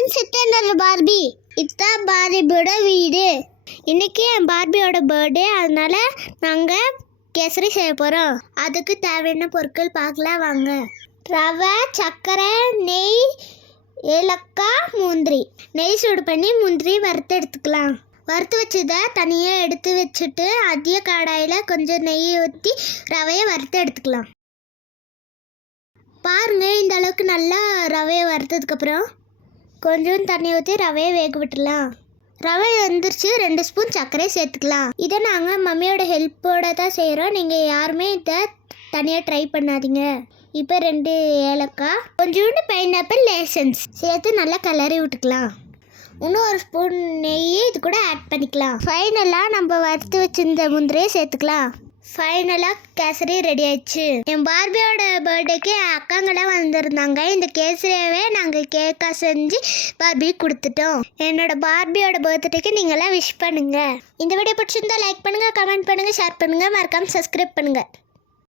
Friends, என்னோட Barbie இதுதான் பார்பியோட வீடு. இன்னைக்கு என் பார்பியோட பர்த்டே, அதனால நாங்கள் கேசரி செய்ய போகிறோம். அதுக்கு தேவையான பொருட்கள் பார்க்கலாம் வாங்க. ரவை, சர்க்கரை, நெய், ஏலக்காய், முந்திரி. நெய் சூடு பண்ணி முந்திரி வறுத்து எடுத்துக்கலாம். வறுத்து வச்சதை தனியாக எடுத்து வச்சுட்டு அதிக கடாயில் கொஞ்சம் நெய் ஊற்றி ரவையை வறுத்து எடுத்துக்கலாம். பாருங்கள், இந்த அளவுக்கு நல்லா ரவையை வறுத்ததுக்கப்புறம் கொஞ்சம் தண்ணி ஊற்றி ரவையை வேக விட்டுடலாம். ரவை வந்துருச்சு, 2 ஸ்பூன் சர்க்கரை சேர்த்துக்கலாம். இதை நாங்கள் மம்மியோட ஹெல்ப்போட தான் செய்கிறோம். நீங்கள் யாருமே இதை தனியாக ட்ரை பண்ணாதீங்க. இப்போ 2 ஏலக்காய், கொஞ்சோண்டு பைனாப்பிள் எசன்ஸ் சேர்த்து நல்லா கிளறி விட்டுக்கலாம். இன்னும் 1 ஸ்பூன் நெய் இது கூட ஆட் பண்ணிக்கலாம். ஃபைனலாக நம்ம வறுத்து வச்சிருந்த முந்திரியை சேர்த்துக்கலாம். ஃபைனலாக கேசரி ரெடி ஆயிடுச்சு. என் பார்பியோட பர்த்டேக்கு அக்காங்கெல்லாம் வந்திருந்தாங்க. இந்த கேசரியவே நாங்கள் கேக்காக செஞ்சு பார்பி கொடுத்துட்டோம். என்னோட பார்பியோட பர்த்டேக்கு நீங்களாம் விஷ் பண்ணுங்கள். இந்த வீடியோ பிடிச்சிருந்தா லைக் பண்ணுங்கள், கமெண்ட் பண்ணுங்கள், ஷேர் பண்ணுங்கள், மறக்காமல் சப்ஸ்கிரைப் பண்ணுங்கள்.